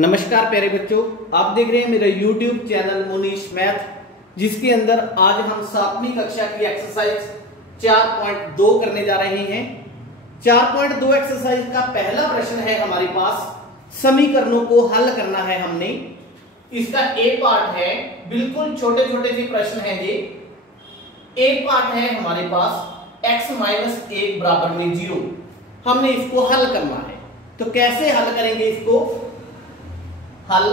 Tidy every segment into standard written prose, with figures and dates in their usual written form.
नमस्कार प्यारे बच्चों, आप देख रहे हैं मेरा YouTube चैनल मुनीश मैथ, जिसके अंदर आज हम 7वीं कक्षा की एक्सरसाइज 4.2 करने जा रहे हैं। 4.2 एक्सरसाइज का पहला प्रश्न है हमारे पास, समीकरणों को हल करना है हमने। इसका ए पार्ट है, बिल्कुल छोटे छोटे से प्रश्न है ये। ए पार्ट है हमारे पास x माइनस 1 बराबर में 0। हमने इसको हल करना है, तो कैसे हल करेंगे इसको? हल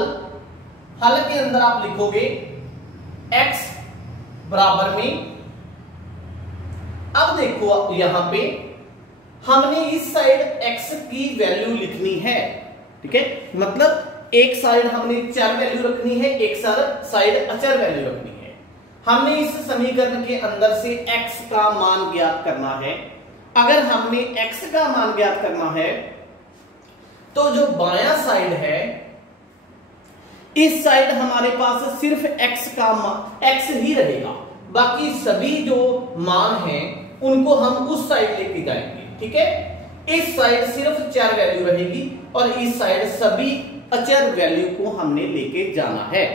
के अंदर आप लिखोगे x बराबर में, अब देखो यहां पे हमने इस साइड x की वैल्यू लिखनी है, ठीक है। मतलब एक साइड हमने चर वैल्यू रखनी है, एक साइड अचर वैल्यू रखनी है। हमने इस समीकरण के अंदर से x का मान ज्ञात करना है। अगर हमने x का मान ज्ञात करना है तो जो बायां साइड है, इस साइड हमारे पास सिर्फ x ही रहेगा, बाकी सभी जो मान हैं उनको हम उस साइड लेके जाएंगे, ठीक है। इस साइड सिर्फ चर वैल्यू रहेगी और इस साइड सभी अचर वैल्यू को हमने लेके जाना है।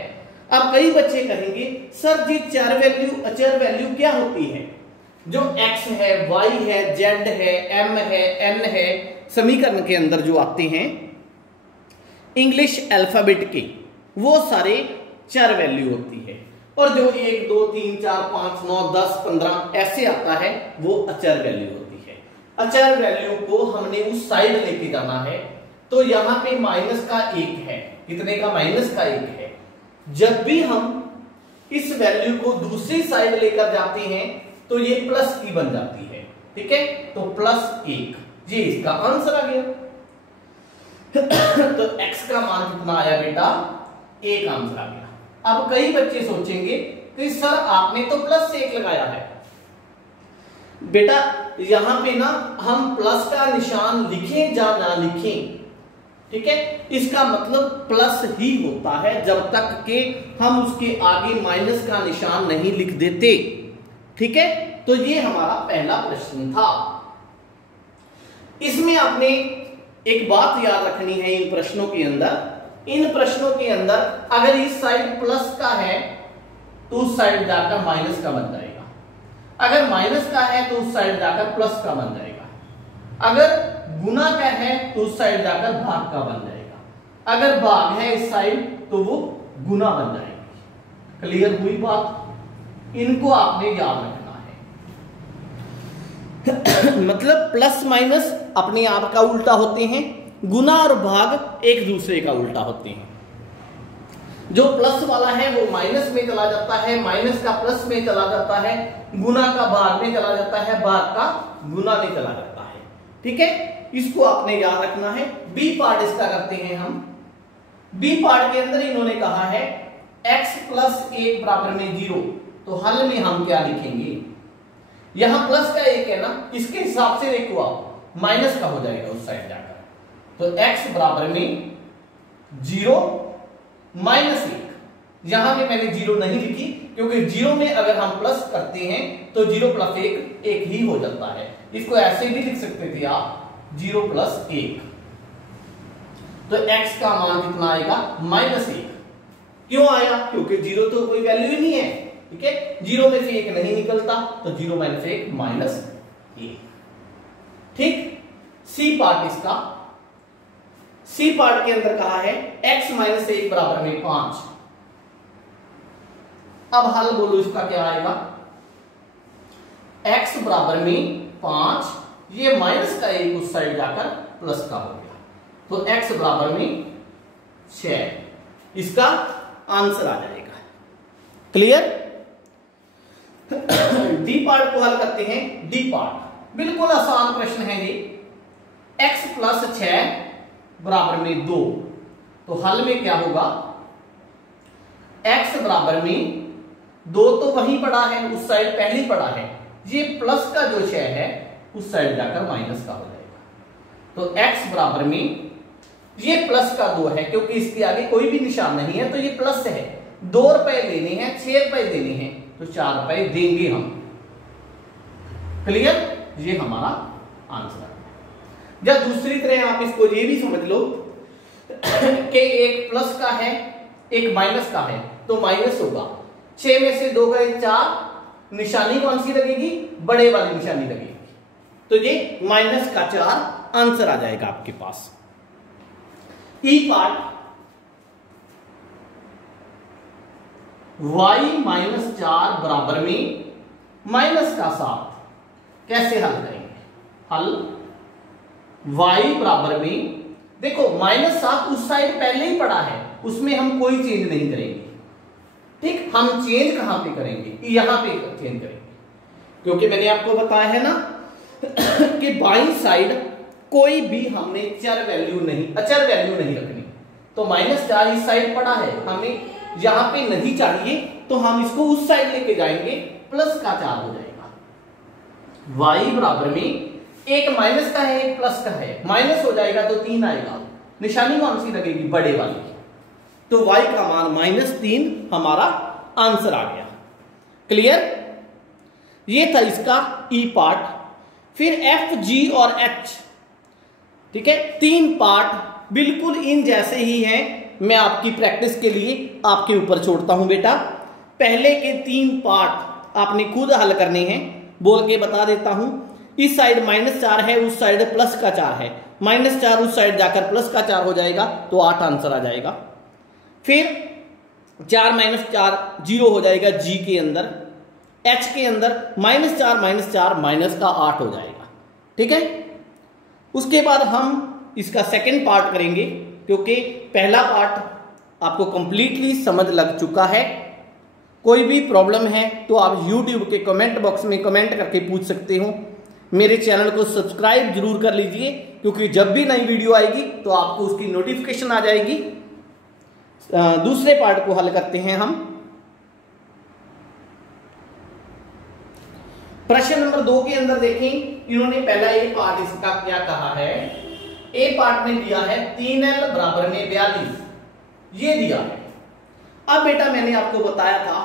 अब कई बच्चे कहेंगे सर जी चर वैल्यू अचर वैल्यू क्या होती है? जो x है, y है, z है, m है, n है, समीकरण के अंदर जो आते हैं इंग्लिश अल्फाबेट के, वो सारे चर वैल्यू होती है। और जो 1 2 3 4 5 9 10 15 ऐसे आता है वो अचर वैल्यू होती है। अचर वैल्यू को हमने उस साइड लेके जाना है। तो यहां पे माइनस का 1 है, कितने का? माइनस का 1 है। जब भी हम इस वैल्यू को दूसरी साइड लेकर जाते हैं तो ये प्लस की बन जाती है, ठीक है। तो +1, ये इसका आंसर आ गया। तो x का मान कितना आया बेटा? 1 आंसर आ गया। अब कई बच्चे सोचेंगे कि सर आपने तो +1 लगाया है। बेटा यहां पे ना हम प्लस का निशान लिखें या ना लिखें, ठीक है, इसका मतलब प्लस ही होता है जब तक कि हम उसके आगे माइनस का निशान नहीं लिख देते, ठीक है। तो ये हमारा पहला प्रश्न था। इसमें आपने एक बात याद रखनी है, इन प्रश्नों के अंदर अगर इस साइड प्लस का है तो उस साइड जाकर माइनस का बन जाएगा। अगर माइनस का है तो उस साइड जाकर प्लस का बन जाएगा। अगर गुना का है तो उस साइड जाकर भाग का बन जाएगा। अगर भाग है इस साइड तो वो गुना बन जाएगी। क्लियर हुई बात? इनको आपने याद रखना है। मतलब प्लस माइनस अपने आप का उल्टा होते हैं, गुना और भाग एक दूसरे का उल्टा होते हैं। जो प्लस वाला है वो माइनस में चला जाता है, माइनस का प्लस में चला जाता है, गुना का भाग में चला जाता है, भाग का गुना में चला जाता है, ठीक है। इसको आपने याद रखना है। बी पार्ट इसका करते हैं हम। बी पार्ट के अंदर इन्होंने कहा है x + 1 बराबर में 0। तो हल में हम क्या लिखेंगे? यहां प्लस का 1 है ना, इसके हिसाब से देखो आप माइनस का हो जाएगा उस साइड जाकर। तो x बराबर में 0 - 1। यहां पे मैंने 0 नहीं लिखी क्योंकि 0 में अगर हम प्लस करते हैं तो 0 + 1 1 ही हो जाता है। इसको ऐसे भी लिख सकते थे आप, 0 + 1। तो x का मान कितना आएगा? -1। क्यों आया? क्योंकि 0 तो कोई वैल्यू ही नहीं है, ठीक है। 0 में से 1 नहीं निकलता, तो 0 - 1 -1, ठीक। सी पार्ट इसका, सी पार्ट के अंदर कहा है x - 1 बराबर में 5। अब हल बोलो इसका क्या आएगा? x बराबर में 5, ये माइनस का 1 उस साइड जाकर प्लस का हो गया, तो x बराबर में 6, इसका आंसर आ जाएगा। क्लियर? डी पार्ट को हल करते हैं। डी पार्ट बिल्कुल आसान प्रश्न है ये। x + 6 बराबर में 2। तो हल में क्या होगा? x बराबर में 2 तो वहीं पड़ा है, उस साइड पहले पड़ा है। ये प्लस का जो 6 है उस साइड जाकर माइनस का हो जाएगा। तो x बराबर में, ये प्लस का 2 है क्योंकि इसके आगे कोई भी निशान नहीं है, तो ये प्लस है। 2 रुपए देने हैं, 6 रुपए देने हैं, तो 4 रुपए देंगे हम। क्लियर? ये हमारा आंसर है। या दूसरी तरह आप इसको ये भी समझ लो कि एक प्लस का है एक माइनस का है, तो माइनस होगा। 6 में से 2 गए 4, निशानी कौन सी लगेगी? बड़े वाली निशानी लगेगी। तो ये -4 आंसर आ जाएगा आपके पास। ई पार्ट y-4 बराबर में -7 कैसे हल करेंगे? हल y बराबर में, देखो -7 उस साइड पहले ही पड़ा है, उसमें हम कोई चेंज नहीं करेंगे। ठीक, हम चेंज कहां पे करेंगे? यहां पे चेंज करेंगे, क्योंकि मैंने आपको बताया है ना कि बाईं साइड कोई भी हमने अचर वैल्यू नहीं रखनी। तो -4 इस साइड पड़ा है, हमें यहां पे नहीं चाहिए, तो हम इसको उस साइड लेके जाएंगे, +4 हो जाएगा। y बराबर में एक माइनस का है एक प्लस का है, माइनस हो जाएगा तो 3 आएगा, निशानी कौन सी लगेगी? बड़े वाली। तो y का मान -3 हमारा आंसर आ गया। क्लियर? ये था इसका ई पार्ट। फिर एफ, जी और एच, ठीक है, 3 पार्ट बिल्कुल इन जैसे ही हैं। मैं आपकी प्रैक्टिस के लिए आपके ऊपर छोड़ता हूं बेटा। पहले के 3 पार्ट आपने खुद हल करने हैं, बोल के बता देता हूं। इस साइड -4 है, उस साइड +4 है, -4 उस साइड जाकर +4 हो जाएगा, तो 8 आंसर आ जाएगा। फिर 4 - 4 0 हो जाएगा जी के अंदर, एच के अंदर -4 -8 हो जाएगा। ठीक है, उसके बाद हम इसका सेकंड पार्ट करेंगे, क्योंकि पहला पार्ट आपको कंप्लीटली समझ लग चुका है। कोई भी प्रॉब्लम है तो आप YouTube के कमेंट बॉक्स में कमेंट करके पूछ सकते हो। मेरे चैनल को सब्सक्राइब जरूर कर लीजिए, क्योंकि जब भी नई वीडियो आएगी तो आपको उसकी नोटिफिकेशन आ जाएगी। दूसरे पार्ट को हल करते हैं हम। प्रश्न नंबर 2 के अंदर देखें, इन्होंने पहला ए पार्ट इसका क्या कहा है। ए पार्ट में दिया है 3l बराबर में 42, ये दिया है। अब बेटा मैंने आपको बताया था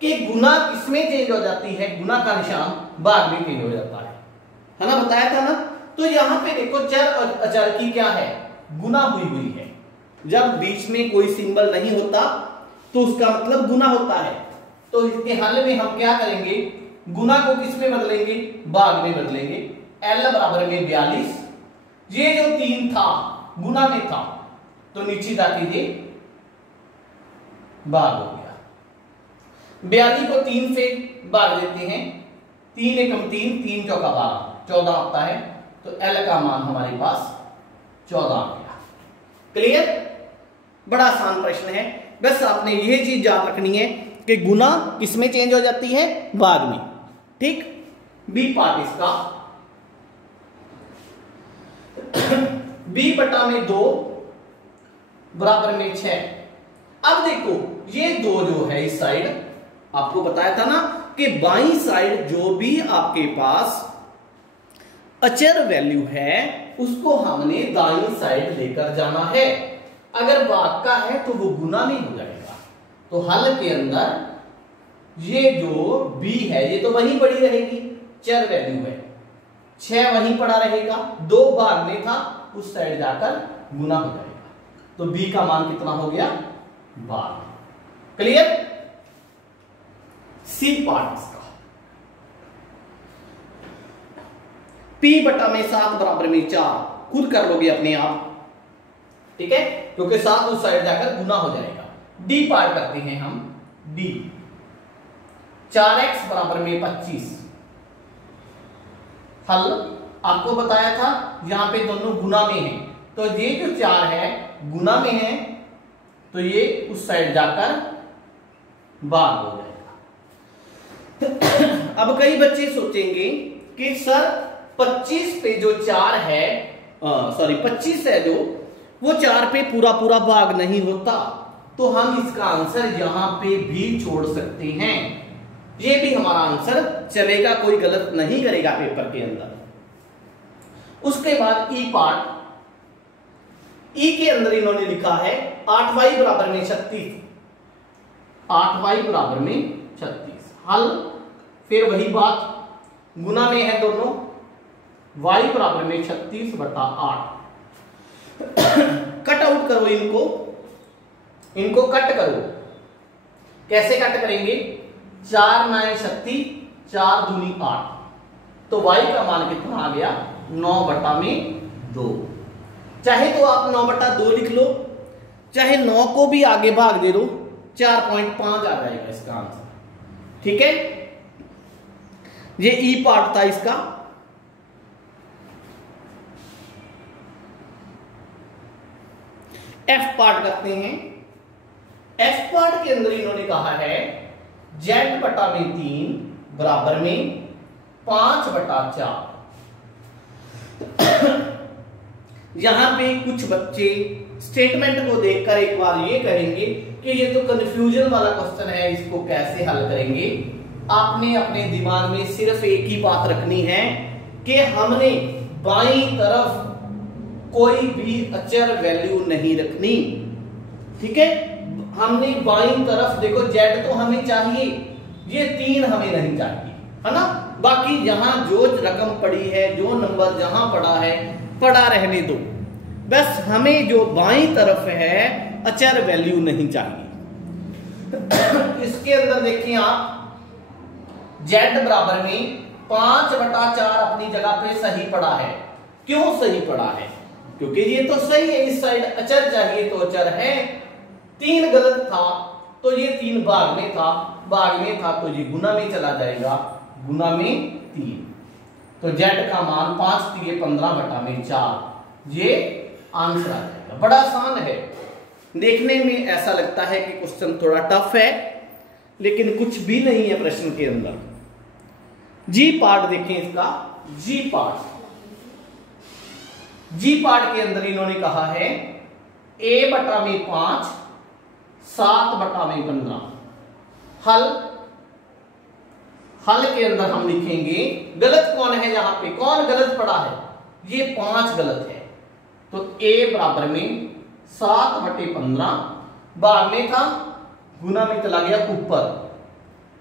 कि गुना किसमें चेंज हो जाती है? गुना का निशान भाग में चेंज हो जाता है ना, बताया था ना। तो यहां पे देखो चर और अचर की क्या है? गुना हुई है। जब बीच में कोई सिंबल नहीं होता तो उसका मतलब गुना होता है। तो इसके हल में हम क्या करेंगे? गुना को किस में बदलेंगे? भाग में बदलेंगे। l बराबर में 42, ये जो 3 था गुना में था, तो नीचे जाके ये भाग हो गया। 42 को 3 से भाग देते हैं, 3 एकम 3, 3 चौका 12, 14 आता है। तो l का मान हमारे पास 14 आ गया। क्लियर? बड़ा आसान प्रश्न है, बस आपने यह चीज याद रखनी है कि गुना किसमें चेंज हो जाती है? भाग में। ठीक, बी पार्ट इसका b/2 बराबर में 6। अब देखो ये 2 जो है इस साइड, आपको बताया था ना कि बाईं साइड जो भी आपके पास अचर वैल्यू है उसको हमने दाईं साइड लेकर जाना है। अगर भाग का है तो वो गुना में हो जाएगा। तो हल के अंदर ये जो b है ये तो वहीं पड़ी रहेगी, चर वैल्यू है, 6 वहीं पड़ा रहेगा, 2 भाग में था, उस साइड जाकर गुना हो जाएगा। तो b का मान कितना हो गया? 12। क्लियर? सी पार्ट इसका p/7 बराबर में 4, खुद कर लोगे अपने आप। ठीक है, क्योंकि 7 उस साइड जाकर गुना हो जाएगा। डी पार्ट करते हैं हम। डी 4x बराबर में 25। हल आपको बताया था यहां पे दोनों गुना में है, तो ये जो 4 है गुना में है, तो ये उस साइड जाकर भाग हो जाएगा। अब कई बच्चे सोचेंगे कि सर 25 पे जो 4 है, 25 है जो, वो 4 पे पूरा पूरा भाग नहीं होता, तो हम इसका आंसर यहां पे भी छोड़ सकते हैं। ये भी हमारा आंसर चलेगा, कोई गलत नहीं करेगा पेपर के अंदर। उसके बाद ई पार्ट, ई के अंदर इन्होंने लिखा है 8y बराबर में 36, 8y बराबर में 36। हल फिर वही बात, गुना में है दोनों, y बराबर में 36/8। कट आउट करो इनको कट करो। कैसे कट करेंगे? 4 9 36, 4 दूनी 8, तो y का मान कितना आ गया? 9/2। चाहे तो आप 9/2 लिख लो, चाहे 9 को भी आगे भाग दे दो, 4.5 आ जाएगा इसका आंसर। ठीक है, ये ई पार्ट था इसका। एफ पार्ट करते हैं। एफ पार्ट के अंदर इन्होंने कहा है z/3 बराबर में 5/4। यहां पे कुछ बच्चे स्टेटमेंट को देखकर एक बार ये कहेंगे कि ये तो कंफ्यूजन वाला क्वेश्चन है, इसको कैसे हल करेंगे। आपने अपने दिमाग में सिर्फ एक ही बात रखनी है कि हमने बाईं तरफ कोई भी अचर वैल्यू नहीं रखनी। ठीक है, हमने बाईं तरफ देखो, z तो हमें चाहिए, ये 3 हमें नहीं चाहिए, है ना। बाकी यहां जो रकम पड़ी है, जो नंबर जहां पड़ा है, पड़ा रहने दो। बस हमें जो बाईं तरफ है अचर वैल्यू नहीं चाहिए। इसके अंदर देखिए आप, z बराबर में 5/4 अपनी जगह पे सही पड़ा है। क्यों सही पड़ा है? क्योंकि ये तो सही है, इस साइड अचर चाहिए तो अचर है। 3 गलत था तो ये 3 भाग में था, भाग में था तो ये गुना में चला जाएगा, गुना में 3। तो z का मान 5 × 15/4, ये आंसर आ जाएगा। बड़ा आसान है, देखने में ऐसा लगता है कि क्वेश्चन थोड़ा टफ है, लेकिन कुछ भी नहीं है प्रश्न के अंदर। जी पार्ट देखें इसका, जी पार्ट के अंदर इन्होंने कहा है a/5 7/15। हल के अंदर हम लिखेंगे, गलत कौन है यहां पे, कौन गलत पड़ा है? ये 5 गलत है, तो a बराबर में 7/15, भाग में था, गुना में चला गया ऊपर।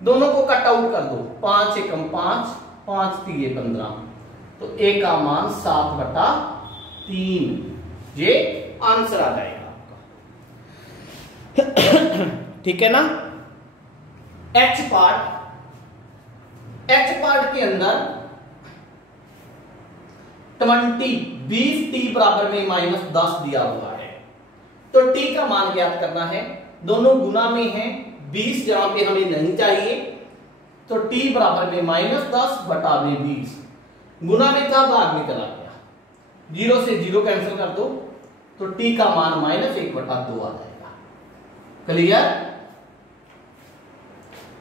दोनों को कट आउट कर दो, 5 × 5, 5 × 15, तो a का मान 7/3, ये आंसर आ जाएगा आपका। ठीक है ना। एच पार्ट के अंदर 20 t बराबर में -10 दिया हुआ है, तो t का मान ज्ञात करना है। दोनों गुना में है, 20 जहां पे हमें नहीं चाहिए, तो t बराबर में -10/20। गुना में था, भाग में चला गया, 0 से 0 कैंसिल कर दो, तो t का मान -1/2 आ जाएगा। क्लियर?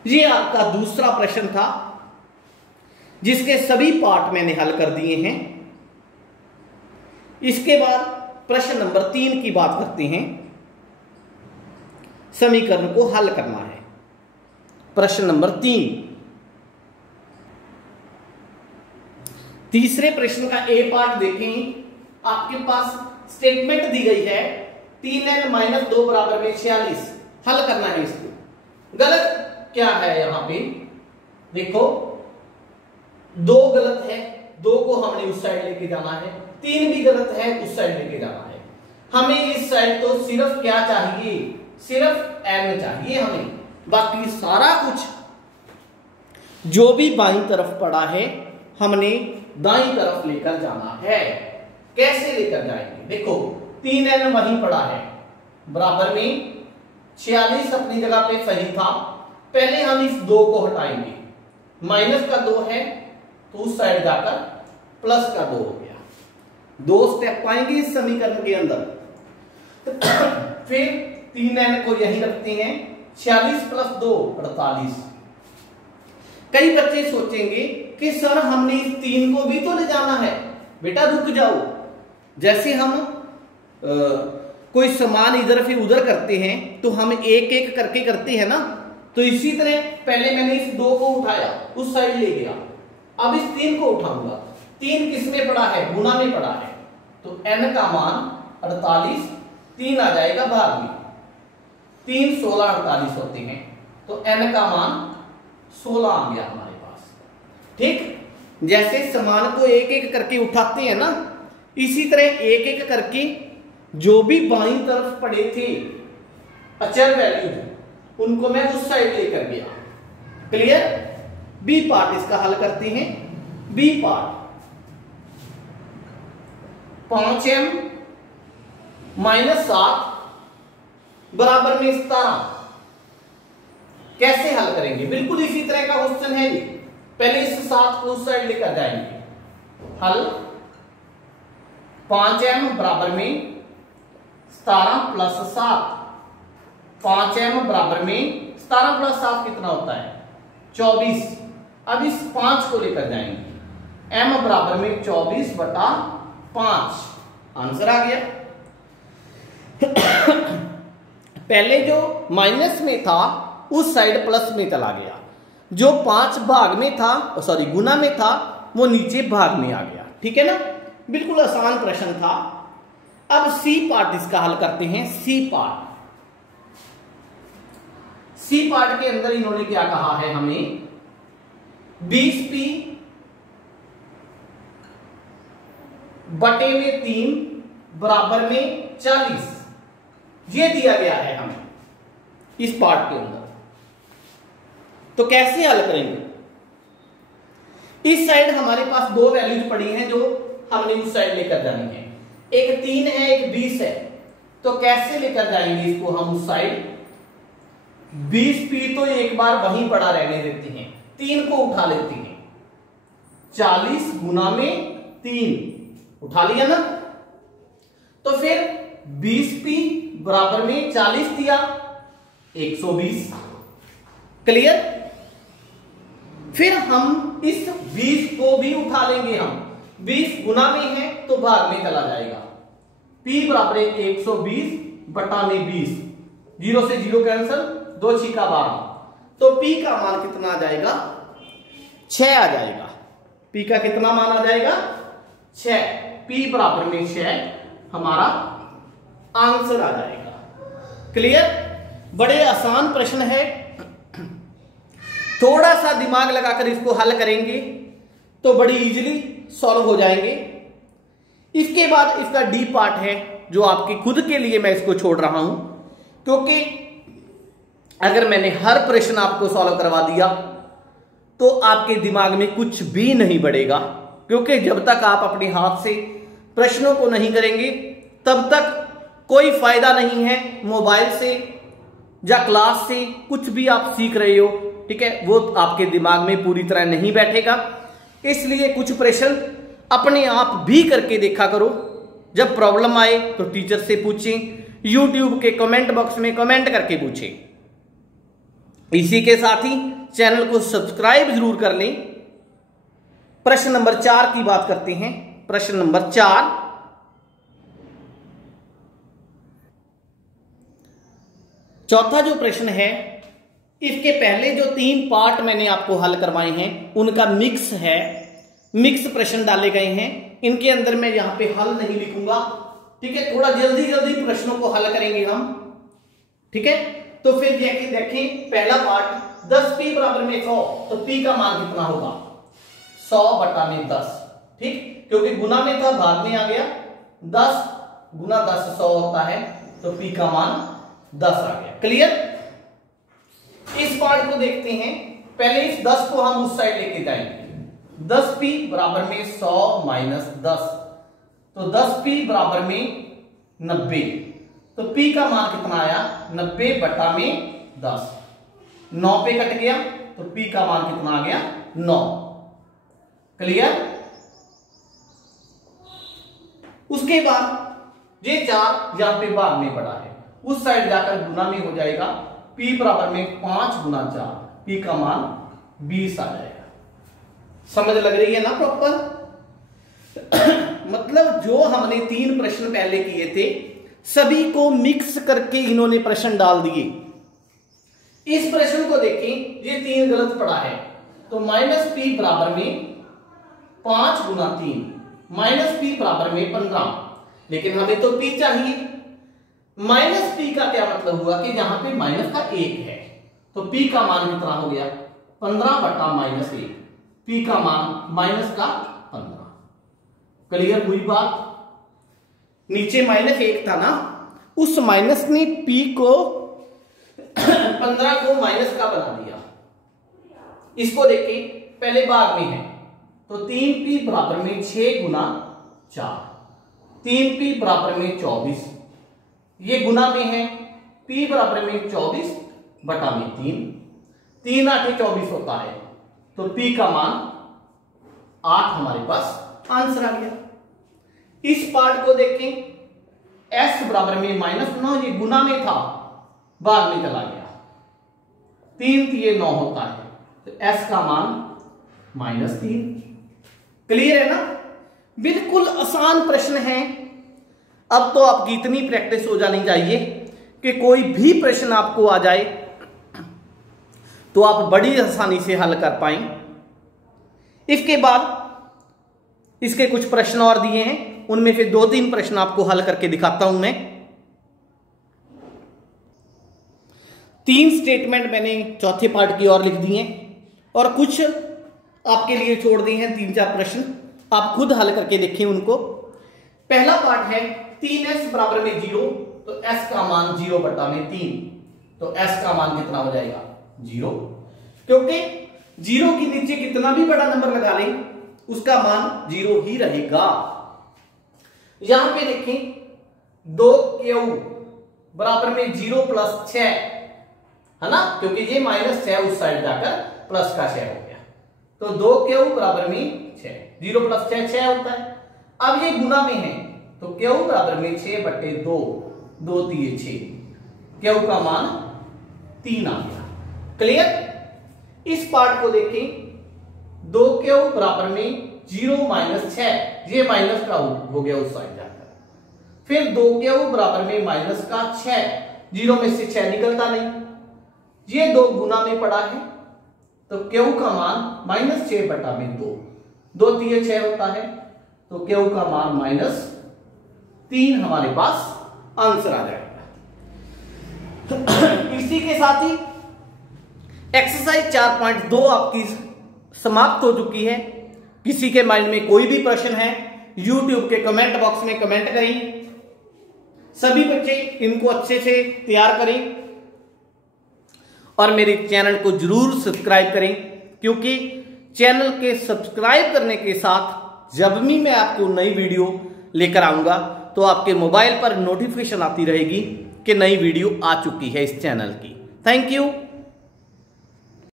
ये आपका दूसरा प्रश्न था, जिसके सभी पार्ट मैंने हल कर दिए हैं। इसके बाद प्रश्न नंबर 3 की बात करते हैं। समीकरण को हल करना है। प्रश्न नंबर 3, तीसरे प्रश्न का ए पार्ट देखें। आपके पास स्टेटमेंट दी गई है 3n - 2 बराबर में 46। हल करना है इसको। गलत क्या है यहां पे? देखो, 2 गलत है, 2 को हमने उस साइड लेके जाना है, 3 भी गलत है, उस साइड लेके जाना है। हमें इस साइड तो सिर्फ क्या चाहिए? सिर्फ n चाहिए हमें। बाकी सारा कुछ जो भी बाईं तरफ पड़ा है हमने दाईं तरफ लेकर जाना है। कैसे लेकर जाएंगे? देखो, 3n वहीं पड़ा है, बराबर में 46 अपनी जगह पे सही था। पहले हम इस 2 को हटाएंगे, माइनस का 2 है तो उस साइड जाकर प्लस का 2 हो गया। 2 स्टेप पाएंगे इस समीकरण के अंदर। फिर 3n को यही रखते हैं, 46 + 2 48। कई बच्चे सोचेंगे कि सर हमने इस 3 को भी तो ले जाना है। बेटा रुक जाओ, जैसे हम कोई सामान इधर फिर उधर करते हैं तो हम एक एक करके करते हैं ना, तो इसी तरह पहले मैंने इस 2 को उठाया, उस साइड ले गया, अब इस 3 को उठाऊंगा। 3 किस में पड़ा है? गुना में पड़ा है, तो n का मान 48, 3 आ जाएगा भाग में। 3 16 48 होते हैं, तो n का मान 16 आ गया हमारे पास। ठीक, जैसे सामान को एक एक करके उठाते हैं ना, इसी तरह एक एक करके जो भी बाईं तरफ पड़े थे अचर वैल्यू उनको मैं उस साइड लेकर गया। क्लियर। बी पार्ट इसका हल करते हैं। बी पार्ट 5m - 7 बराबर में 17 कैसे हल करेंगे? बिल्कुल इसी तरह का क्वेश्चन है ये। पहले इस 7 को उस साइड लेकर जाएंगे। हल 5m बराबर में 17 प्लस 7, 5m बराबर में 17 प्लस 7 कितना होता है? 24। अब इस 5 को लेकर जाएंगे। m बराबर में 24/5 आंसर आ गया। पहले जो माइनस में था उस साइड प्लस में चला गया, जो 5 भाग में था, सॉरी गुना में था, वो नीचे भाग में आ गया। ठीक है ना, बिल्कुल आसान प्रश्न था। अब सी पार्ट इसका हल करते हैं। सी पार्ट के अंदर इन्होंने क्या कहा है हमें? 20p बटे में 3 बराबर में 40 ये दिया गया है हमें इस पार्ट के अंदर। तो कैसे हल करेंगे? इस साइड हमारे पास दो वैल्यूज पड़ी हैं जो हमने उस साइड लेकर जानी है। एक 3 है, एक 20 है। तो कैसे लेकर जाएंगे इसको हम उस साइड? 20p तो एक बार वहीं पड़ा रहने देते हैं, 3 को उठा लेते हैं। 40 गुना में 3 उठा लिया ना, तो फिर 20p बराबर में 40 दिया 120। क्लियर। फिर हम इस 20 को भी उठा लेंगे। हम 20 गुना में है तो भाग में चला जाएगा। p बराबर 120 बटा में 20, 0 से 0 कैंसिल, 2 6 का 12। तो p का मान कितना आ जाएगा? 6 आ जाएगा। p का कितना मान आ जाएगा? 6। p बराबर में 6 हमारा आंसर आ जाएगा। क्लियर। बड़े आसान प्रश्न है, थोड़ा सा दिमाग लगाकर इसको हल करेंगे तो बड़ी इजीली सॉल्व हो जाएंगे। इसके बाद इसका डी पार्ट है जो आपके खुद के लिए मैं इसको छोड़ रहा हूं, क्योंकि अगर मैंने हर प्रश्न आपको सॉल्व करवा दिया तो आपके दिमाग में कुछ भी नहीं बढ़ेगा। क्योंकि जब तक आप अपने हाथ से प्रश्नों को नहीं करेंगे तब तक कोई फायदा नहीं है। मोबाइल से या क्लास से कुछ भी आप सीख रहे हो, ठीक है, वो आपके दिमाग में पूरी तरह नहीं बैठेगा। इसलिए कुछ प्रश्न अपने आप भी करके देखा करो। जब प्रॉब्लम आए तो टीचर से पूछें, यूट्यूब के कमेंट बॉक्स में कमेंट करके पूछें। इसी के साथ ही चैनल को सब्सक्राइब जरूर कर लें। प्रश्न नंबर 4 की बात करते हैं। प्रश्न नंबर 4, चौथा जो प्रश्न है, इसके पहले जो 3 पार्ट मैंने आपको हल करवाए हैं उनका मिक्स है, मिक्स प्रश्न डाले गए हैं। इनके अंदर मैं यहां पे हल नहीं लिखूंगा, ठीक है, थोड़ा जल्दी जल्दी प्रश्नों को हल करेंगे हम, ठीक है। तो फिर देखें पहला पार्ट 10p बराबर में 100, तो p का मान कितना होगा? 100 बटा में 10, ठीक, क्योंकि गुना में था भाग में आ गया। 10 गुना 10 100 होता है, तो p का मान 10 आ गया। क्लियर। इस पार्ट को देखते हैं। पहले इस 10 को हम उस साइड लेके जाएंगे। 10p बराबर में 100 माइनस 10, तो 10p बराबर में 90, तो p का मान कितना आया? 90 बटा में 10। 9 पे कट गया तो p का मान कितना आ गया? 9। क्लियर। उसके बाद ये 4 यहां पे भाग में पड़ा है, उस साइड जाकर गुना में हो जाएगा। p बराबर में 5 गुना 4, p का मान 20 आ जाएगा। समझ लग रही है ना प्रॉपर? मतलब जो हमने 3 प्रश्न पहले किए थे सभी को मिक्स करके इन्होंने प्रश्न डाल दिए। इस प्रश्न को देखें, ये 3 गलत पड़ा है, तो -p बराबर में 5 गुना 3, -p बराबर में 15, लेकिन हमें तो p चाहिए। -p का क्या मतलब हुआ कि यहां पे माइनस का 1 है, तो p का मान कितना हो गया? 15 बटा -1, p का मान माइनस का 15। क्लियर हुई बात? नीचे -1 था ना, उस माइनस ने P को 15 को माइनस का बना दिया। इसको देखिए, पहले भाग में है तो 3P बराबर में 6 गुना 4, 3P बराबर में 24, ये गुना में है P बराबर में 24 बटा में 3, 3 8 24 होता है, तो P का मान 8 हमारे पास आंसर आ गया। इस पार्ट को देखें, S बराबर में -9, ये गुना में था, भाग में चला गया, 3 3 9 होता है, तो S का मान -3। क्लियर है ना? बिल्कुल आसान प्रश्न है। अब तो आपकी इतनी प्रैक्टिस हो जानी चाहिए कि कोई भी प्रश्न आपको आ जाए तो आप बड़ी आसानी से हल कर पाएं। इसके बाद इसके कुछ प्रश्न और दिए हैं, उनमें से 2-3 प्रश्न आपको हल करके दिखाता हूं मैं। 3 स्टेटमेंट मैंने चौथे पार्ट की ओर लिख दिए और कुछ आपके लिए छोड़ दिए हैं 3-4 प्रश्न, आप खुद हल करके देखें उनको। पहला पार्ट है 3s बराबर में 0, तो s का मान 0 बटा में 3, तो s का मान कितना हो जाएगा 0, क्योंकि 0 के नीचे कितना भी बड़ा नंबर लगा लें उसका मान 0 ही रहेगा। यहां पे देखें 2q बराबर में 0 + 6 है ना, क्योंकि ये -6 उस साइड जाकर प्लस का 6 हो गया, तो 2q बराबर में 6, 0 + 6 6 होता है। अब ये गुना में है तो q बराबर में 6 बटे 2, 2 3 6, q का मान 3 आ गया। क्लियर? इस पार्ट को देखें, 2q बराबर में 0 - 6, ये माइनस का हो गया उस साइड जाकर, फिर 2q बराबर में -6, 0 में से 6 निकलता नहीं, ये 2 गुना में पड़ा है, तो q का मान -6 बटा में 2, 2 3 6 होता है, तो q का मान -3 हमारे पास आंसर आ जाएगा। इसी के साथ ही एक्सरसाइज 4.2 आपकी समाप्त हो चुकी है। किसी के माइंड में कोई भी प्रश्न है, YouTube के कमेंट बॉक्स में कमेंट करें। सभी बच्चे इनको अच्छे से तैयार करें और मेरे चैनल को जरूर सब्सक्राइब करें, क्योंकि चैनल के सब्सक्राइब करने के साथ जब भी मैं आपको नई वीडियो लेकर आऊंगा तो आपके मोबाइल पर नोटिफिकेशन आती रहेगी कि नई वीडियो आ चुकी है इस चैनल की। Thank you.